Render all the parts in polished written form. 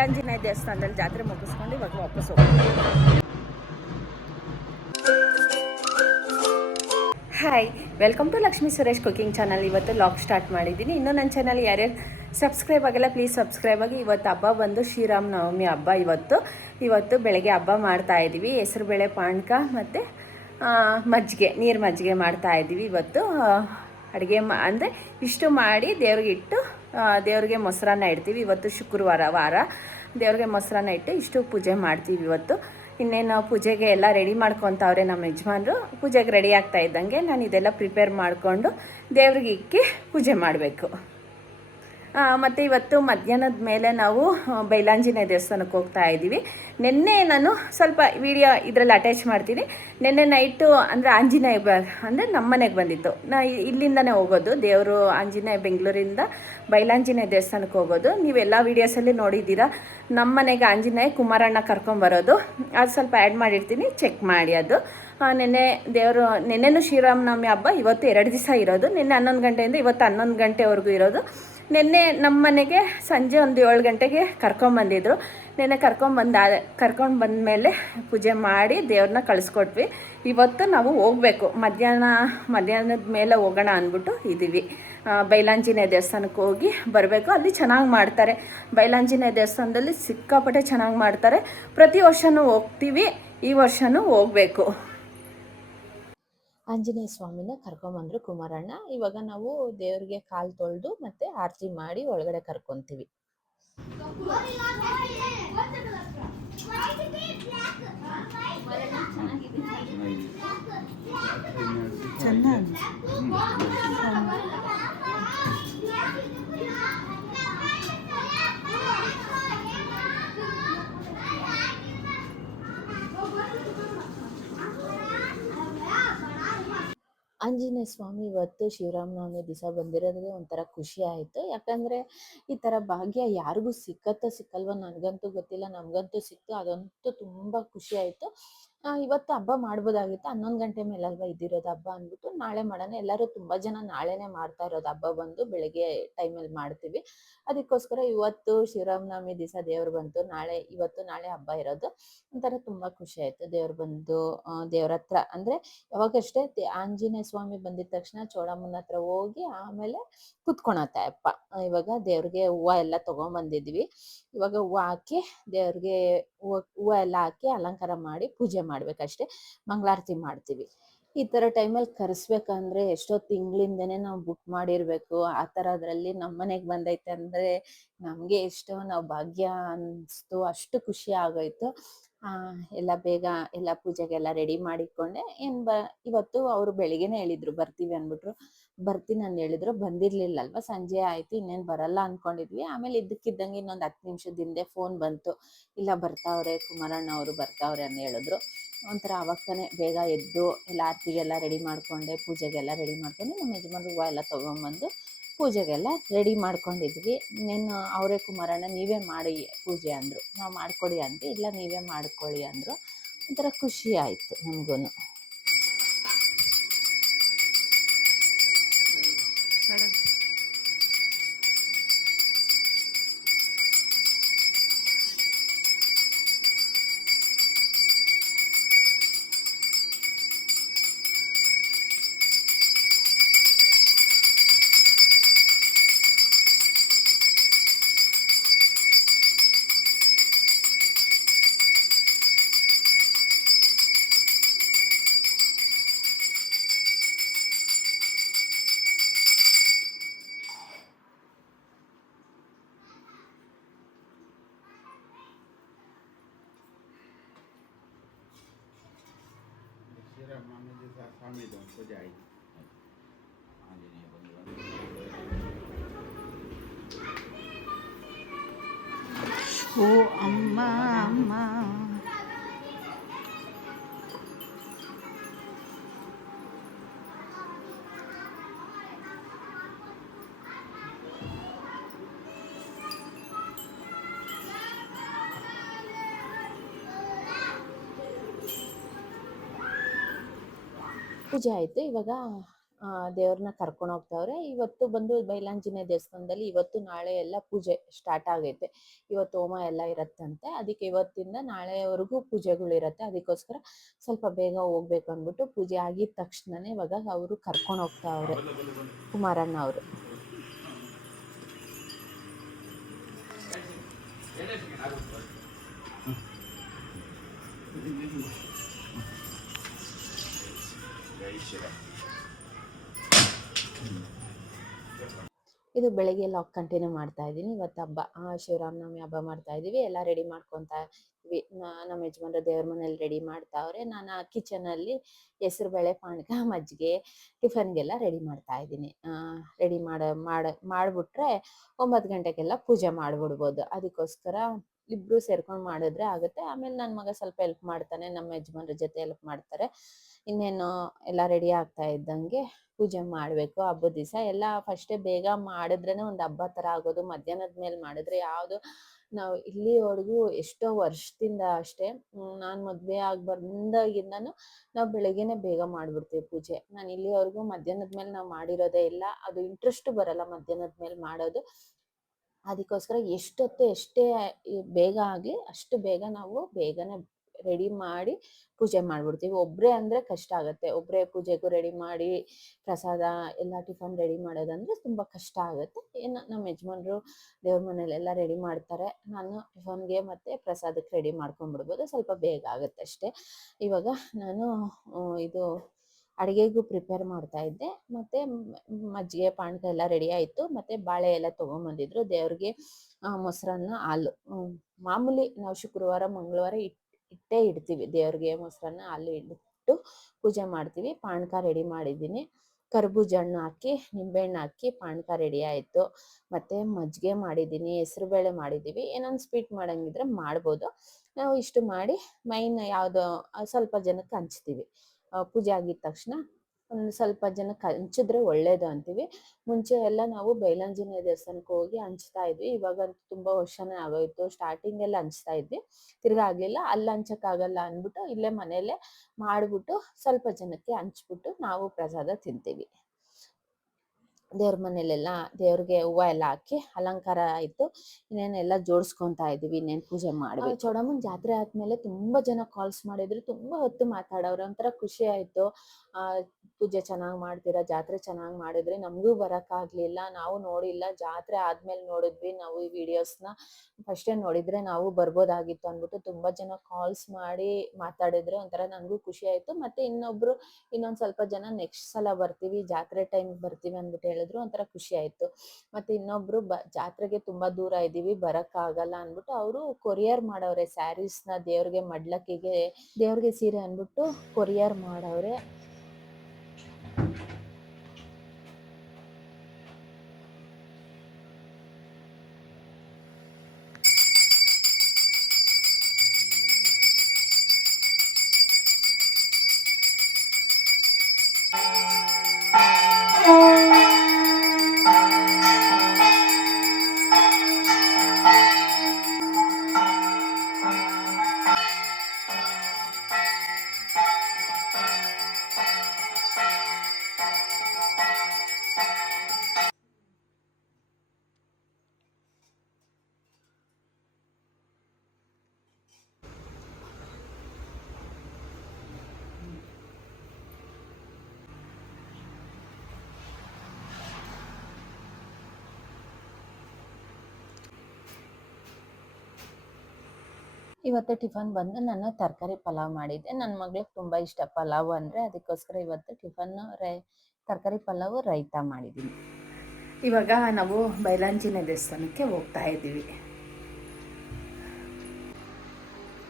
ಬೈಲಾಂಜನೇಯ ದೇವಸ್ಥಾನದಲ್ಲಿ ಜಾತ್ರೆ ಮುಗಿಸ್ಕೊಂಡು ಇವಾಗ ವಾಪಸ್ ಹೋಗ್ತೀವಿ. Hi, welcome to Lakshmi Suresh cooking channel. ಇವತ್ತು ಲಾಗ್ ಸ್ಟಾರ್ಟ್ ಮಾಡಿದ್ದೀನಿ. ಇನ್ನೂ ನನ್ನ ಚಾನಲ್ ಯಾರ್ಯಾರು ಸಬ್ಸ್ಕ್ರೈಬ್ ಆಗಿಲ್ಲ ಪ್ಲೀಸ್ ಸಬ್ಸ್ಕ್ರೈಬ್ ಆಗಿ. ಇವತ್ತು ಹಬ್ಬ ಬಂದು ಶ್ರೀರಾಮನವಮಿ ಹಬ್ಬ. ಇವತ್ತು ಬೆಳಗ್ಗೆ ಹಬ್ಬ ಮಾಡ್ತಾಯಿದ್ದೀವಿ. ಹೆಸರುಬೇಳೆ ಪಾನಕ ಮತ್ತು ಮಜ್ಜಿಗೆ, ನೀರು ಮಜ್ಜಿಗೆ ಮಾಡ್ತಾಯಿದ್ದೀವಿ. ಇವತ್ತು ಅಡುಗೆ ಅಂದರೆ ಇಷ್ಟು ಮಾಡಿ ದೇವ್ರಿಗೆ ಇಟ್ಟು ದೇವ್ರಿಗೆ ಮೊಸರನ್ನ ಇಡ್ತೀವಿ. ಇವತ್ತು ಶುಕ್ರವಾರ ದೇವ್ರಿಗೆ ಮೊಸರನ್ನ ಇಟ್ಟು ಇಷ್ಟು ಪೂಜೆ ಮಾಡ್ತೀವಿ. ಇವತ್ತು ಇನ್ನೇನು ಪೂಜೆಗೆ ಎಲ್ಲ ರೆಡಿ ಮಾಡ್ಕೊತಾವ್ರೆ ನಮ್ಮ ಯಜಮಾನ್ರು. ಪೂಜೆಗೆ ರೆಡಿ ಆಗ್ತಾ ಇದ್ದಂಗೆ ನಾನು ಇದೆಲ್ಲ ಪ್ರಿಪೇರ್ ಮಾಡಿಕೊಂಡು ದೇವ್ರಿಗೆ ಇಕ್ಕಿ ಪೂಜೆ ಮಾಡಬೇಕು. ಮತ್ತು ಇವತ್ತು ಮಧ್ಯಾಹ್ನದ ಮೇಲೆ ನಾವು ಬೈಲಾಂಜನೇಯ ದೇವಸ್ಥಾನಕ್ಕೆ ಹೋಗ್ತಾ ಇದ್ದೀವಿ. ನಿನ್ನೆ ನಾನು ಸ್ವಲ್ಪ ವಿಡಿಯೋ ಇದರಲ್ಲಿ ಅಟ್ಯಾಚ್ ಮಾಡ್ತೀನಿ. ನಿನ್ನೆ ನೈಟು ಅಂದರೆ ಆಂಜನೇಯ ಅಂದರೆ ನಮ್ಮ ಮನೆಗೆ ಬಂದಿತ್ತು. ಇಲ್ಲಿಂದನೇ ಹೋಗೋದು ದೇವರು ಆಂಜನೇಯ, ಬೆಂಗಳೂರಿಂದ ಬೈಲಾಂಜನೇಯ ದೇವಸ್ಥಾನಕ್ಕೆ ಹೋಗೋದು. ನೀವೆಲ್ಲ ವೀಡಿಯೋಸಲ್ಲಿ ನೋಡಿದ್ದೀರಾ. ನಮ್ಮ ಮನೆಗೆ ಆಂಜನೇಯ ಕುಮಾರಣ್ಣ ಕರ್ಕೊಂಬರೋದು, ಅದು ಸ್ವಲ್ಪ ಆ್ಯಡ್ ಮಾಡಿರ್ತೀನಿ, ಚೆಕ್ ಮಾಡಿ. ಅದು ನಿನ್ನೆನೂ ಶ್ರೀರಾಮನವಮಿ ಹಬ್ಬ, ಇವತ್ತು 2 ದಿವಸ ಇರೋದು. ನಿನ್ನೆ 11 ಗಂಟೆಯಿಂದ ಇವತ್ತು 11 ಗಂಟೆವರೆಗೂ ಇರೋದು. ನಿನ್ನೆ ನಮ್ಮ ಮನೆಗೆ ಸಂಜೆ ಒಂದು 7 ಗಂಟೆಗೆ ಕರ್ಕೊಂಬಂದಿದ್ರು. ನಿನ್ನೆ ಕರ್ಕೊಂಡು ಬಂದಮೇಲೆ ಪೂಜೆ ಮಾಡಿ ದೇವ್ರನ್ನ ಕಳಿಸ್ಕೊಟ್ವಿ. ಇವತ್ತು ನಾವು ಹೋಗಬೇಕು, ಮಧ್ಯಾಹ್ನದ ಮೇಲೆ ಹೋಗೋಣ ಅಂದ್ಬಿಟ್ಟು ಇದ್ದೀವಿ. ಬೈಲಾಂಜನೇಯ ದೇವಸ್ಥಾನಕ್ಕೆ ಹೋಗಿ ಬರಬೇಕು. ಅಲ್ಲಿ ಚೆನ್ನಾಗಿ ಮಾಡ್ತಾರೆ. ಬೈಲಾಂಜನೇಯ ದೇವಸ್ಥಾನದಲ್ಲಿ ಸಿಕ್ಕಾಪಟ್ಟೆ ಚೆನ್ನಾಗಿ ಮಾಡ್ತಾರೆ. ಪ್ರತಿ ವರ್ಷವೂ ಹೋಗ್ತೀವಿ, ಈ ವರ್ಷವೂ ಹೋಗಬೇಕು. ಆಂಜನೇಯ ಸ್ವಾಮಿನ ಕರ್ಕೊಂಬಂದ್ರು ಕುಮಾರಣ್ಣ. ಇವಾಗ ನಾವು ದೇವ್ರಿಗೆ ಕಾಲು ತೊಳೆದು ಮತ್ತೆ ಆರತಿ ಮಾಡಿ ಒಳಗಡೆ ಕರ್ಕೊಂತೀವಿ. ಆಂಜನೇಯ ಸ್ವಾಮಿ ಇವತ್ತು ಶಿವರಾಮನವಮಿ ದಿವಸ ಬಂದಿರೋದೇ ಒಂಥರ ಖುಷಿ ಆಯಿತು. ಯಾಕಂದರೆ ಈ ಥರ ಭಾಗ್ಯ ಯಾರಿಗೂ ಸಿಕ್ಕಲ್ವೋ ನನಗಂತೂ ಗೊತ್ತಿಲ್ಲ. ನಮಗಂತೂ ಸಿಕ್ತು, ಅದಂತೂ ತುಂಬ ಖುಷಿ ಆಯಿತು. ಇವತ್ತು ಹಬ್ಬ ಮಾಡ್ಬೋದಾಗಿತ್ತು, 11 ಗಂಟೆ ಮೇಲಲ್ವ ಇದ್ದಿರೋದು ಹಬ್ಬ ಅಂದ್ಬಿಟ್ಟು ನಾಳೆ ಮಾಡೋಣ. ಎಲ್ಲರೂ ತುಂಬ ಜನ ನಾಳೆನೇ ಮಾಡ್ತಾ ಇರೋದು ಹಬ್ಬ. ಬಂದು ಬೆಳಗ್ಗೆ ಟೈಮಲ್ಲಿ ಮಾಡ್ತೀವಿ. ಅದಕ್ಕೋಸ್ಕರ ಇವತ್ತು ಶ್ರೀರಾಮನವಮಿ ದಿವಸ ದೇವ್ರು ಬಂತು. ಇವತ್ತು ನಾಳೆ ಹಬ್ಬ ಇರೋದು. ಒಂಥರ ತುಂಬ ಖುಷಿ ಆಯಿತು. ದೇವ್ರು ಬಂದು ದೇವ್ರ ಹತ್ರ ಅಂದರೆ ಯಾವಾಗಷ್ಟೇ ಆಂಜನೇಯ ಸ್ವಾಮಿ ಬಂದಿದ ತಕ್ಷಣ ಚೋಳಮ್ಮನ ಹತ್ರ ಹೋಗಿ ಆಮೇಲೆ ಕುತ್ಕೊಳತ್ತೆ ಅಪ್ಪ. ಇವಾಗ ದೇವ್ರಿಗೆ ಹೂವು ಎಲ್ಲ ತೊಗೊಂಬಂದಿದ್ವಿ. ಇವಾಗ ಹೂವು ಹಾಕಿ ದೇವ್ರಿಗೆ ಹೂವು ಎಲ್ಲ ಹಾಕಿ ಅಲಂಕಾರ ಮಾಡಿ ಪೂಜೆ ಮಾಡ್ಬೇಕಷ್ಟೇ. ಮಂಗಳಾರತಿ ಮಾಡ್ತೀವಿ. ಈ ಥರ ಟೈಮಲ್ಲಿ ಕರೆಸ್ಬೇಕಂದ್ರೆ ಎಷ್ಟೋ ತಿಂಗಳಿಂದನೇ ನಾವು ಬುಕ್ ಮಾಡಿರಬೇಕು. ಆ ಥರದ್ರಲ್ಲಿ ನಮ್ಮ ಮನೆಗೆ ಬಂದೈತೆ ಅಂದರೆ ನಮಗೆ ಎಷ್ಟೋ ನಾವು ಭಾಗ್ಯ ಅನಿಸ್ತು, ಅಷ್ಟು ಖುಷಿ ಆಗೋಯ್ತು. ಎಲ್ಲ ಬೇಗ ಎಲ್ಲ ಪೂಜೆಗೆಲ್ಲ ರೆಡಿ ಮಾಡಿಕೊಂಡೆ. ಇವತ್ತು ಅವರು ಬೆಳಿಗ್ಗೆನೇ ಹೇಳಿದ್ರು ಬರ್ತೀವಿ ಅಂದ್ಬಿಟ್ರು. ಬರ್ತೀನಿ ಅಂತ ಹೇಳಿದ್ರು. ಬಂದಿರ್ಲಿಲ್ಲಲ್ವ, ಸಂಜೆ ಆಯಿತು, ಇನ್ನೇನು ಬರಲ್ಲ ಅಂದ್ಕೊಂಡಿದ್ವಿ. ಆಮೇಲೆ ಇದ್ದಕ್ಕಿದ್ದಂಗೆ ಇನ್ನೊಂದು 10 ನಿಮಿಷದ ಹಿಂದೆ ಫೋನ್ ಬಂತು, ಇಲ್ಲ ಬರ್ತಾವ್ರೆ ಕುಮಾರಣ್ಣ ಅವರು ಬರ್ತಾವ್ರೆ ಅಂತ ಹೇಳಿದ್ರು. ಒಂಥರ ಅವಾಗ ತಾನೇ ಬೇಗ ಎದ್ದು ಎಲ್ಲ ಆರತಿಗೆಲ್ಲ ರೆಡಿ ಮಾಡಿಕೊಂಡೆ, ಪೂಜೆಗೆಲ್ಲ ರೆಡಿ ಮಾಡಿಕೊಂಡು ನಮ್ಮ ಯಜಮಾನ್ರು ಹೂವು ಎಲ್ಲ ತೊಗೊಂಬಂದು ಪೂಜೆಗೆಲ್ಲ ರೆಡಿ ಮಾಡ್ಕೊಂಡಿದ್ವಿ. ಇನ್ನೇನು ಅವರೇ ಕುಮಾರಣ್ಣ ನೀವೇ ಮಾಡಿ ಪೂಜೆ ಅಂದರು. ನಾವು ಮಾಡಿಕೊಡಿ ಅಂದ್ವಿ. ಇಲ್ಲ ನೀವೇ ಮಾಡ್ಕೊಳ್ಳಿ ಅಂದರು. ಒಂಥರ ಖುಷಿ ಆಯಿತು ನಮಗೂ. ಓ ಅಮ್ಮ ಅಮ್ಮ ಪೂಜೆ ಆಯಿತು. ಇವಾಗ ದೇವ್ರನ್ನ ಕರ್ಕೊಂಡು ಹೋಗ್ತಾವ್ರೆ. ಇವತ್ತು ಬಂದು ಬೈಲಾಂಜನೇಯ ದೇವಸ್ಥಾನದಲ್ಲಿ ಇವತ್ತು ನಾಳೆ ಎಲ್ಲ ಪೂಜೆ ಸ್ಟಾರ್ಟ್ ಆಗೈತೆ. ಇವತ್ತು ಹೋಮ ಎಲ್ಲ ಇರತ್ತಂತೆ. ಅದಕ್ಕೆ ಇವತ್ತಿಂದ ನಾಳೆವರೆಗೂ ಪೂಜೆಗಳಿರತ್ತೆ. ಅದಕ್ಕೋಸ್ಕರ ಸ್ವಲ್ಪ ಬೇಗ ಹೋಗ್ಬೇಕು ಅಂದ್ಬಿಟ್ಟು ಪೂಜೆ ಆಗಿದ ತಕ್ಷಣನೇ ಇವಾಗ ಅವರು ಕರ್ಕೊಂಡು ಹೋಗ್ತಾವ್ರೆ ಕುಮಾರಣ್ಣ ಅವರು. ಇದು ಬೆಳಗ್ಗೆ ಎಲ್ಲ ಕಂಟಿನ್ಯೂ ಮಾಡ್ತಾ ಇದ್ದೀನಿ. ಇವತ್ತು ಹಬ್ಬ ಶಿವರಾಮನವಮಿ ಹಬ್ಬ ಮಾಡ್ತಾ ಇದ್ದೀವಿ. ಎಲ್ಲ ರೆಡಿ ಮಾಡ್ಕೊತಾ ಇದ್ವಿ. ನಮ್ಮ ಯಜಮಾನ್ರು ದೇವ್ರ ಮನೇಲಿ ರೆಡಿ ಮಾಡ್ತಾವ್ರೆ. ನಾನು ಕಿಚನಲ್ಲಿ ಹೆಸರುಬೇಳೆ, ಪಾನಕ, ಮಜ್ಜಿಗೆ, ಟಿಫನ್ಗೆಲ್ಲ ರೆಡಿ ಮಾಡ್ತಾ ಇದ್ದೀನಿ. ರೆಡಿ ಮಾಡಿಬಿಟ್ರೆ 9 ಗಂಟೆಗೆಲ್ಲ ಪೂಜೆ ಮಾಡಿಬಿಡ್ಬೋದು. ಅದಕ್ಕೋಸ್ಕರ ಇಬ್ರು ಸೇರ್ಕೊಂಡು ಮಾಡಿದ್ರೆ ಆಗುತ್ತೆ. ಆಮೇಲೆ ನನ್ನ ಮಗ ಸ್ವಲ್ಪ ಹೆಲ್ಪ್ ಮಾಡ್ತಾನೆ, ನಮ್ಮ ಯಜಮಾನ್ರ ಜೊತೆ ಹೆಲ್ಪ್ ಮಾಡ್ತಾರೆ. ಇನ್ನೇನು ಎಲ್ಲ ರೆಡಿ ಆಗ್ತಾ ಇದ್ದಂಗೆ ಪೂಜೆ ಮಾಡಬೇಕು. ಹಬ್ಬದ ದಿವಸ ಎಲ್ಲ ಫಸ್ಟೇ ಬೇಗ ಮಾಡಿದ್ರೇನೆ ಒಂದು ಹಬ್ಬ ಥರ ಆಗೋದು. ಮಧ್ಯಾಹ್ನದ ಮೇಲೆ ಮಾಡಿದ್ರೆ ಯಾವುದು ನಾವು ಇಲ್ಲಿವರೆಗೂ ಎಷ್ಟೋ ವರ್ಷದಿಂದ ಅಷ್ಟೇ, ನಾನು ಮದುವೆ ಆಗಿ ಬಂದಾಗಿಂದನೂ ನಾವು ಬೆಳಗ್ಗೆನೆ ಬೇಗ ಮಾಡಿಬಿಡ್ತೀವಿ ಪೂಜೆ. ನಾನು ಇಲ್ಲಿವರೆಗೂ ಮಧ್ಯಾಹ್ನದ ಮೇಲೆ ನಾವು ಮಾಡಿರೋದೇ ಇಲ್ಲ. ಅದು ಇಂಟ್ರೆಸ್ಟ್ ಬರಲ್ಲ ಮಧ್ಯಾಹ್ನದ ಮೇಲೆ ಮಾಡೋದು. ಅದಕ್ಕೋಸ್ಕರ ಎಷ್ಟೇ ಬೇಗ ಆಗಲಿ ಅಷ್ಟು ಬೇಗ ನಾವು ಬೇಗನೆ ರೆಡಿ ಮಾಡಿ ಪೂಜೆ ಮಾಡಿಬಿಡ್ತೀವಿ. ಒಬ್ಬರೇ ಅಂದರೆ ಕಷ್ಟ ಆಗುತ್ತೆ. ಒಬ್ಬರೇ ಪೂಜೆಗೂ ರೆಡಿ ಮಾಡಿ ಪ್ರಸಾದ ಎಲ್ಲ ಟಿಫನ್ ರೆಡಿ ಮಾಡೋದಂದರೆ ತುಂಬ ಕಷ್ಟ ಆಗುತ್ತೆ. ಏನು ನಮ್ಮ ಯಜಮಾನ್ರು ದೇವ್ರ ಮನೇಲೆಲ್ಲ ರೆಡಿ ಮಾಡ್ತಾರೆ. ನಾನು ಟಿಫನ್ಗೆ ಮತ್ತು ಪ್ರಸಾದಕ್ಕೆ ರೆಡಿ ಮಾಡ್ಕೊಂಡ್ಬಿಡ್ಬೋದು. ಸ್ವಲ್ಪ ಬೇಗ ಆಗುತ್ತೆ ಅಷ್ಟೇ. ಇವಾಗ ನಾನು ಇದು ಅಡುಗೆಗೂ ಪ್ರಿಪೇರ್ ಮಾಡ್ತಾ ಇದ್ದೆ. ಮತ್ತು ಮಜ್ಜಿಗೆ, ಪಾನಕ ಎಲ್ಲ ರೆಡಿ ಆಯಿತು. ಮತ್ತು ಬಾಳೆ ಎಲ್ಲ ತೊಗೊಂಬಂದಿದ್ರು ದೇವ್ರಿಗೆ. ಮೊಸರನ್ನ, ಹಾಲು ಮಾಮೂಲಿ ನಾವು ಶುಕ್ರವಾರ, ಮಂಗಳವಾರ ಇಟ್ಟೇ ಇಡ್ತೀವಿ ದೇವ್ರಿಗೆ. ಮೊಸರನ್ನ, ಹಾಲು ಇಟ್ಟು ಪೂಜೆ ಮಾಡ್ತೀವಿ. ಪಾನಕ ರೆಡಿ ಮಾಡಿದ್ದೀನಿ. ಕರ್ಬೂಜ ಹಣ್ಣು ಹಾಕಿ ನಿಂಬೆಹಣ್ಣು ಹಾಕಿ ಪಾನಕ ರೆಡಿ ಆಯಿತು. ಮತ್ತು ಮಜ್ಜಿಗೆ ಮಾಡಿದ್ದೀನಿ, ಹೆಸರುಬೇಳೆ ಮಾಡಿದ್ದೀವಿ. ಏನೊಂದು ಸ್ವೀಟ್ ಮಾಡೋಂಗಿದ್ರೆ ಮಾಡ್ಬೋದು. ನಾವು ಇಷ್ಟು ಮಾಡಿ ಮೈನ್ ಯಾವುದೋ ಸ್ವಲ್ಪ ಜನಕ್ಕೆ ಹಂಚ್ತೀವಿ. ಪೂಜೆ ಆಗಿದ ತಕ್ಷಣ ಒಂದು ಸ್ವಲ್ಪ ಜನಕ್ಕೆ ಹಂಚಿದ್ರೆ ಒಳ್ಳೇದು ಅಂತೀವಿ. ಮುಂಚೆ ಎಲ್ಲ ನಾವು ಬೈಲಾಂಜನೇಯ ದೇವಸ್ಥಾನಕ್ಕೆ ಹೋಗಿ ಹಂಚ್ತಾ ಇದ್ವಿ. ಇವಾಗಂತೂ ತುಂಬ ವರ್ಷನೇ ಆಗೋಯ್ತು. ಸ್ಟಾರ್ಟಿಂಗೆಲ್ಲ ಹಂಚ್ತಾ ಇದ್ವಿ, ತಿರ್ಗಾ ಆಗಲಿಲ್ಲ. ಅಲ್ಲಿ ಹಂಚೋಕ್ಕಾಗಲ್ಲ ಅಂದ್ಬಿಟ್ಟು ಇಲ್ಲೇ ಮನೆಯಲ್ಲೇ ಮಾಡಿಬಿಟ್ಟು ಸ್ವಲ್ಪ ಜನಕ್ಕೆ ಹಂಚ್ಬಿಟ್ಟು ನಾವು ಪ್ರಸಾದ ತಿಂತೀವಿ. ದೇವ್ರ ಮನೇಲೆಲ್ಲ ದೇವ್ರಿಗೆ ಹೂವು ಎಲ್ಲ ಹಾಕಿ ಅಲಂಕಾರ ಆಯಿತು. ಇನ್ನೇನೆಲ್ಲ ಜೋಡಿಸ್ಕೊತಾ ಇದ್ದೀವಿ. ಇನ್ನೇನು ಪೂಜೆ ಮಾಡಬೇಕು. ಚೌಡಮ್ಮನ ಜಾತ್ರೆ ಆದಮೇಲೆ ತುಂಬ ಜನ ಕಾಲ್ಸ್ ಮಾಡಿದ್ರು, ತುಂಬ ಹೊತ್ತು ಮಾತಾಡೋರು. ಒಂಥರ ಖುಷಿ ಆಯಿತು. ಪೂಜೆ ಚೆನ್ನಾಗಿ ಮಾಡ್ತೀರಾ, ಜಾತ್ರೆ ಚೆನ್ನಾಗಿ ಮಾಡಿದ್ರಿ. ನಮಗೂ ಬರೋಕ್ಕಾಗಲಿಲ್ಲ, ನಾವು ನೋಡಿಲ್ಲ. ಜಾತ್ರೆ ಆದಮೇಲೆ ನೋಡಿದ್ವಿ ನಾವು ಈ ವಿಡಿಯೋಸ್ನ. ಫಸ್ಟೇ ನೋಡಿದರೆ ನಾವು ಬರ್ಬೋದಾಗಿತ್ತು ಅಂದ್ಬಿಟ್ಟು ತುಂಬ ಜನ ಕಾಲ್ಸ್ ಮಾಡಿ ಮಾತಾಡಿದ್ರು. ಒಂಥರ ನನಗೂ ಖುಷಿ ಆಯಿತು. ಮತ್ತು ಇನ್ನೊಂದು ಸ್ವಲ್ಪ ಜನ ನೆಕ್ಸ್ಟ್ ಸಲ ಬರ್ತೀವಿ, ಜಾತ್ರೆ ಟೈಮಿಗೆ ಬರ್ತೀವಿ ಅಂದ್ಬಿಟ್ಟು ಹೇಳಿದ್ರು. ಒಂಥರ ಖುಷಿ ಆಯಿತು. ಮತ್ತು ಇನ್ನೊಬ್ಬರು ಜಾತ್ರೆಗೆ ತುಂಬ ದೂರ ಇದ್ದೀವಿ, ಬರೋಕ್ಕಾಗಲ್ಲ ಅಂದ್ಬಿಟ್ಟು ಅವರು ಕೊರಿಯರ್ ಮಾಡವ್ರೆ ಸ್ಯಾರೀಸ್ನ. ದೇವ್ರಿಗೆ ಸೀರೆ ಅಂದ್ಬಿಟ್ಟು ಕೊರಿಯರ್ ಮಾಡವ್ರೆ. ಇವತ್ತು ಟಿಫನ್ ಬಂದು ನಾನು ತರಕಾರಿ ಪಲಾವ್ ಮಾಡಿದ್ದೆ. ನನ್ನ ಮಗಳಿಗೆ ತುಂಬ ಇಷ್ಟ ಪಲಾವ್ ಅಂದರೆ. ಅದಕ್ಕೋಸ್ಕರ ಇವತ್ತು ಟಿಫನ್ನು ತರಕಾರಿ ಪಲಾವು, ರೈತ ಮಾಡಿದ್ದೀನಿ. ಇವಾಗ ನಾವು ಬೈಲಾಂಜನೇಯ ದೇವಸ್ಥಾನಕ್ಕೆ ಹೋಗ್ತಾ ಇದ್ದೀವಿ.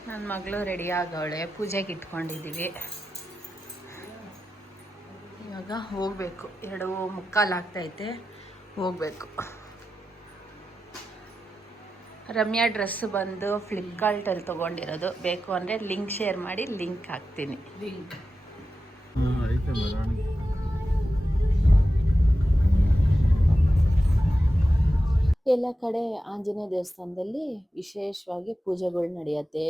ನನ್ನ ಮಗಳು ರೆಡಿ ಆಗವಳೆ, ಪೂಜೆಗೆ ಇಟ್ಕೊಂಡಿದ್ದೀವಿ. ಇವಾಗ ಹೋಗಬೇಕು. 2:45 ಆಗ್ತೈತೆ, ಹೋಗಬೇಕು. ರಮ್ಯಾ ಡ್ರೆಸ್ ಬಂದು ಫ್ಲಿಪ್ಕಾರ್ಟಲ್ಲಿ ತೊಗೊಂಡಿರೋದು. ಬೇಕು ಅಂದರೆ ಲಿಂಕ್ ಶೇರ್ ಮಾಡಿ, ಲಿಂಕ್ ಹಾಕ್ತೀನಿ. ಎಲ್ಲ ಕಡೆ ಆಂಜನೇಯ ದೇವಸ್ಥಾನದಲ್ಲಿ ವಿಶೇಷವಾಗಿ ಪೂಜೆಗಳು ನಡೆಯುತ್ತೆ.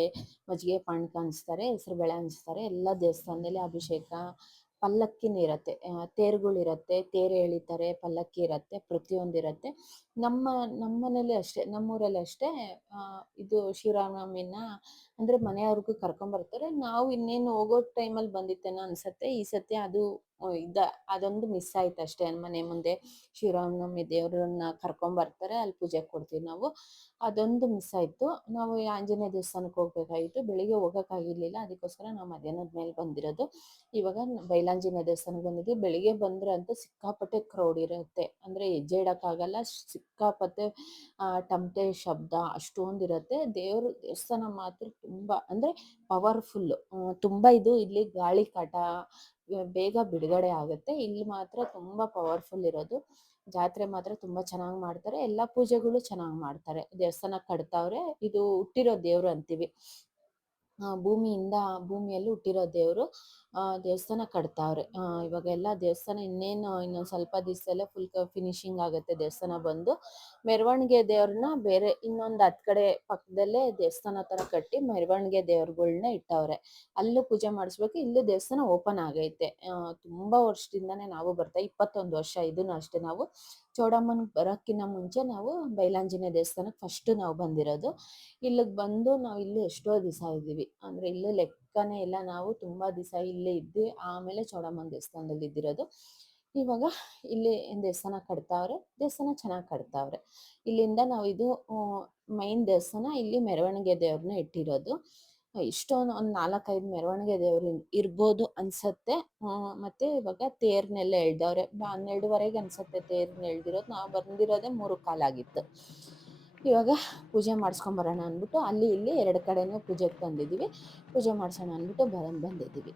ಮಜ್ಜಿಗೆ, ಪಾನಕ ಹಂಚ್ತಾರೆ, ಹೆಸರುಬೇಳೆ ಹಂಚ್ತಾರೆ. ಎಲ್ಲ ದೇವಸ್ಥಾನದಲ್ಲಿ ಅಭಿಷೇಕ, ಪಲ್ಲಕ್ಕಿನೂ ಇರುತ್ತೆ, ತೇರುಗಳಿರತ್ತೆ, ತೇರು ಎಳಿತಾರೆ, ಪಲ್ಲಕ್ಕಿ ಇರುತ್ತೆ, ಪ್ರತಿಯೊಂದಿರುತ್ತೆ. ನಮ್ಮ ನಮ್ಮನೇಲಿ ಅಷ್ಟೇ, ನಮ್ಮೂರಲ್ಲಿ ಅಷ್ಟೇ ಇದು ಶ್ರೀರಾಮನವಮಿನ ಅಂದರೆ ಮನೆಯವ್ರಿಗೂ ಕರ್ಕೊಂಬರ್ತಾರೆ. ನಾವು ಇನ್ನೇನು ಹೋಗೋ ಟೈಮಲ್ಲಿ ಬಂದಿತ್ತೇನೋ ಅನ್ಸತ್ತೆ. ಈ ಸತಿ ಅದು ಅದೊಂದು ಮಿಸ್ ಆಯ್ತು ಅಷ್ಟೇ. ಮನೆ ಮುಂದೆ ಶ್ರೀರಾಮನವಮಿ ದೇವ್ರನ್ನ ಕರ್ಕೊಂಬರ್ತಾರೆ, ಅಲ್ಲಿ ಪೂಜೆ ಕೊಡ್ತೀವಿ ನಾವು. ಅದೊಂದು ಮಿಸ್ ಆಯಿತು. ನಾವು ಈ ಆಂಜನೇಯ ದೇವಸ್ಥಾನಕ್ಕೆ ಹೋಗ್ಬೇಕಾಗಿತ್ತು, ಬೆಳಿಗ್ಗೆ ಹೋಗೋಕ್ಕಾಗಿರ್ಲಿಲ್ಲ. ಅದಕ್ಕೋಸ್ಕರ ನಾವು ಮಧ್ಯಾಹ್ನದ ಮೇಲೆ ಬಂದಿರೋದು. ಇವಾಗ ಬೈಲಾಂಜನೇಯ ದೇವಸ್ಥಾನಕ್ಕೆ ಬಂದಿದ್ವಿ. ಬೆಳಿಗ್ಗೆ ಬಂದ್ರೆ ಅಂತೂ ಸಿಕ್ಕಾಪಟ್ಟೆ ಕ್ರೌಡ್ ಇರುತ್ತೆ, ಅಂದರೆ ಹೆಜ್ಜೆ ಇಡೋಕ್ಕಾಗಲ್ಲ, ಸಿಕ್ಕಾಪಟ್ಟೆ ಟಮಟೆ ಶಬ್ದ ಅಷ್ಟೊಂದಿರುತ್ತೆ. ದೇವಸ್ಥಾನ ಮಾತ್ರ ತುಂಬ ಅಂದರೆ ಪವರ್ಫುಲ್ಲು, ತುಂಬ ಇದು ಇಲ್ಲಿ ಗಾಳಿ ಕಾಟ ಬೇಗ ಬಿಡುಗಡೆ ಆಗುತ್ತೆ. ಇಲ್ಲಿ ಮಾತ್ರ ತುಂಬ ಪವರ್ಫುಲ್ ಇರೋದು. ಜಾತ್ರೆ ಮಾತ್ರ ತುಂಬ ಚೆನ್ನಾಗಿ ಮಾಡ್ತಾರೆ, ಎಲ್ಲ ಪೂಜೆಗಳು ಚೆನ್ನಾಗಿ ಮಾಡ್ತಾರೆ. ದೇವಸ್ಥಾನ ಕಟ್ತಾವ್ರೆ, ಇದು ಹುಟ್ಟಿರೋ ದೇವ್ರು ಅಂತೀವಿ. ಭೂಮಿಯಲ್ಲಿ ಹುಟ್ಟಿರೋ ದೇವರು. ದೇವಸ್ಥಾನ ಕಟ್ತಾವ್ರೆ. ಇವಾಗ ಎಲ್ಲ ದೇವಸ್ಥಾನ ಇನ್ನೊಂದು ಸ್ವಲ್ಪ ದಿವಸದಲ್ಲೇ ಫುಲ್ ಫಿನಿಶಿಂಗ್ ಆಗುತ್ತೆ ದೇವಸ್ಥಾನ ಬಂದು. ಮೆರವಣಿಗೆ ದೇವ್ರನ್ನ ಬೇರೆ ಇನ್ನೊಂದು 10 ಕಡೆ ಪಕ್ಕದಲ್ಲೇ ದೇವಸ್ಥಾನ ಥರ ಕಟ್ಟಿ ಮೆರವಣಿಗೆ ದೇವ್ರುಗಳ್ನ ಇಟ್ಟವ್ರೆ. ಅಲ್ಲೂ ಪೂಜೆ ಮಾಡಿಸ್ಬೇಕು, ಇಲ್ಲೂ ದೇವಸ್ಥಾನ ಓಪನ್ ಆಗೈತೆ. ತುಂಬ ವರ್ಷದಿಂದನೇ ನಾವು ಬರ್ತಾ 21 ವರ್ಷ. ಇದನ್ನು ಅಷ್ಟೇ, ನಾವು ಚೌಡಮ್ಮನಿಗೆ ಬರೋಕ್ಕಿಂತ ಮುಂಚೆ ನಾವು ಬೈಲಾಂಜನೇಯ ದೇವಸ್ಥಾನಕ್ಕೆ ಫಸ್ಟು ನಾವು ಬಂದಿರೋದು. ಇಲ್ಲಿಗೆ ಬಂದು ನಾವು ಇಲ್ಲೂ ಎಷ್ಟೋ ದಿವಸ ಇದ್ದೀವಿ, ಅಂದರೆ ಇಲ್ಲೂ ಲೆಕ್ಕನೇ ಇಲ್ಲ. ನಾವು ತುಂಬ ದಿವಸ ಇಲ್ಲೇ ಇದ್ವಿ, ಆಮೇಲೆ ಚೌಡಮ್ಮನ ದೇವಸ್ಥಾನದಲ್ಲಿ ಇದ್ದಿರೋದು. ಇವಾಗ ಇಲ್ಲಿ ದೇವಸ್ಥಾನ ಕಟ್ತಾವ್ರೆ, ದೇವಸ್ಥಾನ ಚೆನ್ನಾಗಿ ಕಟ್ತಾವ್ರೆ. ಇಲ್ಲಿಂದ ನಾವು ಇದು ಮೈನ್ ದೇವಸ್ಥಾನ, ಇಲ್ಲಿ ಮೆರವಣಿಗೆ ದೇವ್ರನ್ನ ಇಟ್ಟಿರೋದು. ಇಷ್ಟೊಂದು ಒಂದು 4-5 ಮೆರವಣಿಗೆ ದೇವ್ರು ಇರ್ಬೋದು ಅನ್ಸತ್ತೆ. ಮತ್ತೆ ಇವಾಗ ತೇರ್ನೆಲ್ಲ ಎಳ್ದವ್ರೆ. 12:30 ಅನ್ಸತ್ತೆ ತೇರ್ನ ಎಳ್ದಿರೋದು. ನಾವು ಬಂದಿರೋದೇ 3:15 ಆಗಿತ್ತು. ಇವಾಗ ಪೂಜೆ ಮಾಡಿಸ್ಕೊಂಬರೋಣ ಅಂದ್ಬಿಟ್ಟು ಅಲ್ಲಿ ಇಲ್ಲಿ 2 ಕಡೆನೂ ಪೂಜೆಗೆ ಬಂದಿದ್ದೀವಿ. ಪೂಜೆ ಮಾಡಿಸೋಣ ಅಂದ್ಬಿಟ್ಟು ಬಂದಿದ್ದೀವಿ.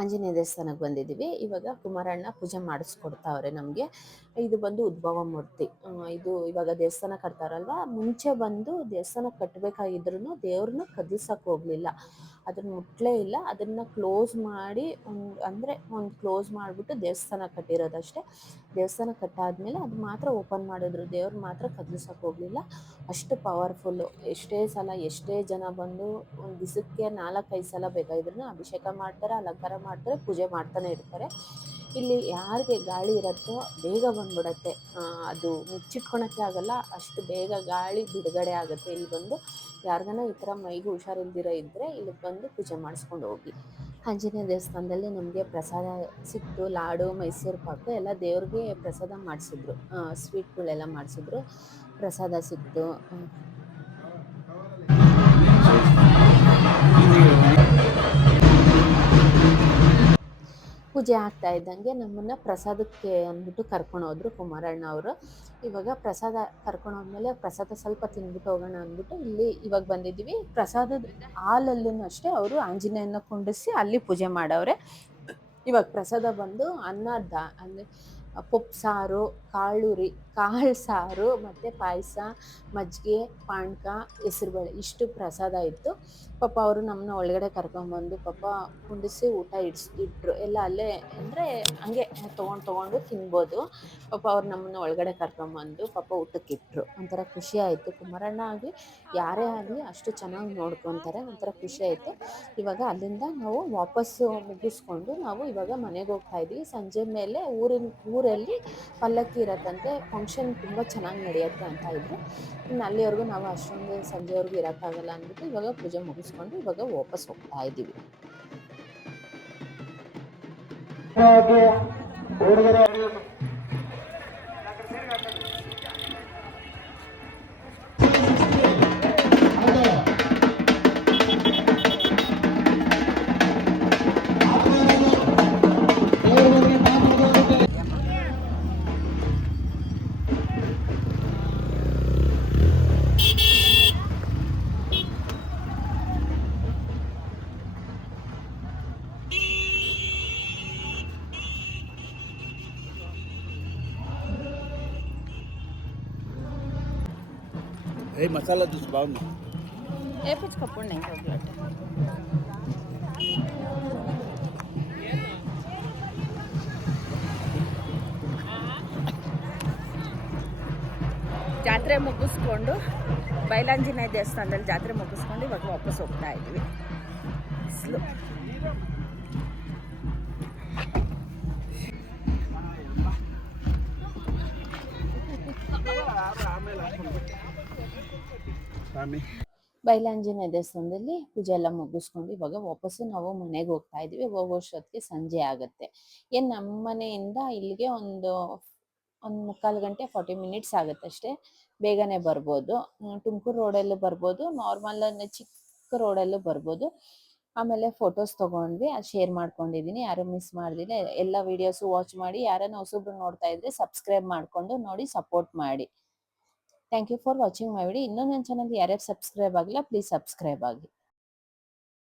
ಆಂಜನೇಯ ದೇವಸ್ಥಾನಕ್ಕೆ ಬಂದಿದ್ದೀವಿ. ಇವಾಗ ಕುಮಾರಣ್ಣ ಪೂಜೆ ಮಾಡಿಸ್ಕೊಡ್ತಾವ್ರೆ ನಮಗೆ. ಇದು ಬಂದು ಉದ್ಭವ ಮೂರ್ತಿ. ಇದು ಇವಾಗ ದೇವಸ್ಥಾನ ಕಟ್ತಾರಲ್ವ, ಮುಂಚೆ ಬಂದು ದೇವಸ್ಥಾನ ಕಟ್ಟಬೇಕಾಗಿದ್ರೂ ದೇವ್ರನ್ನ ಕದಲ್ಸಕ್ಕೆ ಹೋಗಲಿಲ್ಲ, ಅದನ್ನ ಮುಟ್ಲೇ ಇಲ್ಲ. ಅದನ್ನು ಕ್ಲೋಸ್ ಮಾಡಿ ಒಂದು ಕ್ಲೋಸ್ ಮಾಡಿಬಿಟ್ಟು ದೇವಸ್ಥಾನ ಕಟ್ಟಿರೋದಷ್ಟೇ. ದೇವಸ್ಥಾನ ಕಟ್ಟಾದ್ಮೇಲೆ ಅದು ಮಾತ್ರ ಓಪನ್ ಮಾಡಿದ್ರು, ದೇವ್ರು ಮಾತ್ರ ಕದಲ್ಸಕ್ಕೆ ಹೋಗಲಿಲ್ಲ. ಅಷ್ಟು ಪವರ್ಫುಲ್ಲು. ಎಷ್ಟೇ ಜನ ಬಂದು ಒಂದು ದಿವಸಕ್ಕೆ 4-5 ಸಲ ಬೇಕಾಗಿದ್ರೂ ಅಭಿಷೇಕ ಮಾಡ್ತಾರೆ, ಅಲಂಕಾರ ಮಾಡ್ತಾರೆ, ಪೂಜೆ ಮಾಡ್ತಾನೆ ಇರ್ತಾರೆ. ಇಲ್ಲಿ ಯಾರಿಗೆ ಗಾಳಿ ಇರುತ್ತೋ ಬೇಗ ಬಂದ್ಬಿಡತ್ತೆ. ಅದು ಮುಚ್ಚಿಟ್ಕೊಳಕ್ಕೆ ಆಗಲ್ಲ, ಅಷ್ಟು ಬೇಗ ಗಾಳಿ ಬಿಡುಗಡೆ ಆಗುತ್ತೆ. ಇಲ್ಲಿ ಬಂದು ಯಾರಿಗಾನ ಈ ಥರ ಮೈಗೂ ಹುಷಾರಿಲ್ದಿರೋ ಇದ್ದರೆ ಇಲ್ಲಿಗೆ ಬಂದು ಪೂಜೆ ಮಾಡಿಸ್ಕೊಂಡು ಹೋಗಿ. ಆಂಜನೇಯ ದೇವಸ್ಥಾನದಲ್ಲಿ ನಮಗೆ ಪ್ರಸಾದ ಸಿಕ್ತು. ಲಾಡು, ಮೈಸೂರು ಪಾಕು ಎಲ್ಲ ದೇವ್ರಿಗೆ ಪ್ರಸಾದ ಮಾಡಿಸಿದ್ರು, ಸ್ವೀಟ್ಗಳೆಲ್ಲ ಮಾಡಿಸಿದ್ರು, ಪ್ರಸಾದ ಸಿಕ್ತು. ಪೂಜೆ ಆಗ್ತಾ ಇದ್ದಂಗೆ ನಮ್ಮನ್ನು ಪ್ರಸಾದಕ್ಕೆ ಅಂದ್ಬಿಟ್ಟು ಕರ್ಕೊಂಡೋದ್ರು ಕುಮಾರಣ್ಣ ಅವರು. ಇವಾಗ ಪ್ರಸಾದ ಕರ್ಕೊಂಡೋದ್ಮೇಲೆ ಪ್ರಸಾದ ಸ್ವಲ್ಪ ತಿಂದ್ಬಿಟ್ಟು ಹೋಗೋಣ ಅಂದ್ಬಿಟ್ಟು ಇವಾಗ ಬಂದಿದ್ದೀವಿ. ಪ್ರಸಾದದ ಹಾಲಲ್ಲೂ ಅಷ್ಟೇ ಅವರು ಆಂಜನೇಯನ ಕುಂಡಿಸಿ ಅಲ್ಲಿ ಪೂಜೆ ಮಾಡವ್ರೆ. ಇವಾಗ ಪ್ರಸಾದ ಬಂದು ಅಂದರೆ ಪಪ್ಪು ಸಾರು, ಕಾಳು ಸಾರು ಮತ್ತು ಪಾಯಸ, ಮಜ್ಜಿಗೆ, ಪಾನಕ, ಹೆಸ್ರುಬೇಳೆ ಇಷ್ಟು ಪ್ರಸಾದ ಇತ್ತು. ಪಾಪ ಅವರು ನಮ್ಮನ್ನ ಒಳಗಡೆ ಕರ್ಕೊಂಬಂದು ಪಾಪ ಕುಂಡಿಸಿ ಊಟ ಇಟ್ರು. ಎಲ್ಲ ಅಲ್ಲೇ ಅಂದರೆ ಹಂಗೆ ತೊಗೊಂಡು ತಿನ್ಬೋದು. ಪಾಪ ಅವ್ರು ನಮ್ಮನ್ನ ಒಳಗಡೆ ಕರ್ಕೊಂಬಂದು ಪಾಪ ಊಟಕ್ಕಿಟ್ರು. ಒಂಥರ ಖುಷಿ ಆಯಿತು. ಕುಮಾರಣ್ಣ ಆಗಲಿ ಯಾರೇ ಆಗಲಿ ಅಷ್ಟು ಚೆನ್ನಾಗಿ ನೋಡ್ಕೊತಾರೆ. ಒಂಥರ ಖುಷಿ ಆಯಿತು. ಇವಾಗ ಅಲ್ಲಿಂದ ನಾವು ವಾಪಸ್ಸು ಮುಗಿಸ್ಕೊಂಡು ನಾವು ಇವಾಗ ಮನೆಗೆ ಹೋಗ್ತಾ ಇದ್ದೀವಿ. ಸಂಜೆ ಮೇಲೆ ಊರಲ್ಲಿ ಪಲ್ಲಕ್ಕಿ ಇರತ್ತಂತೆ. ಫಂಕ್ಷನ್ ತುಂಬ ಚೆನ್ನಾಗಿ ನಡೆಯುತ್ತೆ ಅಂತ ಇದ್ರು. ಇನ್ನು ಅಲ್ಲಿವರೆಗೂ ನಾವು ಅಷ್ಟೊಂದು ಸಂಜೆವರೆಗೂ ಇರೋಕ್ಕಾಗಲ್ಲ ಅಂದ್ಬಿಟ್ಟು ಇವಾಗ ಪೂಜೆ ಮುಗಿಸ್ಕೊಂಡು ಇವಾಗ ವಾಪಸ್ ಹೋಗ್ತಾ ಇದ್ದೀವಿ. మసాలా జ్యూస్ బాగుంది. వేపించుకోకుండా ఇంకా బ్లడ్ ಜಾತ್ರೆ ಮುಗಿಸ್ಕೊಂಡು ಬೈಲಾಂಜಿನೇಯ ದೇವಸ್ಥಾನದಲ್ಲಿ ಜಾತ್ರೆ ಮುಗಿಸ್ಕೊಂಡು ಇವಾಗ ವಾಪಸ್ ಹೋಗ್ತಾ ಇದ್ವಿ. ಬೈಲಾಂಜಿನೇಯ ದೇವಸ್ಥಾನದಲ್ಲಿ ಪೂಜೆ ಎಲ್ಲ ಮುಗಿಸ್ಕೊಂಡು ಇವಾಗ ವಾಪಸ್ಸು ನಾವು ಮನೆಗೆ ಹೋಗ್ತಾ ಇದ್ವಿ. ಹೋಗೋಷ್ಟೊತ್ತಿಗೆ ಸಂಜೆ ಆಗುತ್ತೆ. ಏನು ನಮ್ಮ ಮನೆಯಿಂದ ಇಲ್ಲಿಗೆ ಒಂದು 3/4 ಗಂಟೆ 40 ಮಿನಿಟ್ಸ್ ಆಗುತ್ತೆ ಅಷ್ಟೇ. ಬೇಗನೆ ಬರ್ಬೋದು. ತುಮಕೂರು ರೋಡಲ್ಲೂ ಬರ್ಬೋದು, ನಾರ್ಮಲ್ ಚಿಕ್ಕ ರೋಡಲ್ಲೂ ಬರ್ಬೋದು. ಆಮೇಲೆ ಫೋಟೋಸ್ ತೊಗೊಂಡ್ವಿ, ಅದು ಶೇರ್ ಮಾಡ್ಕೊಂಡಿದ್ದೀನಿ. ಯಾರು ಮಿಸ್ ಮಾಡ್ದಿಲ್ಲ ಎಲ್ಲ ವೀಡಿಯೋಸು ವಾಚ್ ಮಾಡಿ. ಯಾರನ್ನ ಹೊಸಬ್ರು ನೋಡ್ತಾ ಇದ್ರೆ ಸಬ್ಸ್ಕ್ರೈಬ್ ಮಾಡಿಕೊಂಡು ನೋಡಿ ಸಪೋರ್ಟ್ ಮಾಡಿ. Thank you for watching my video. ಇನ್ನೂ ನನ್ನ ಚಾನಲ್ ಯಾರ್ಯಾರು ಸಬ್ಸ್ಕ್ರೈಬ್ ಆಗಿಲ್ಲ ಪ್ಲೀಸ್ ಸಬ್ಸ್ಕ್ರೈಬ್ ಆಗಿ.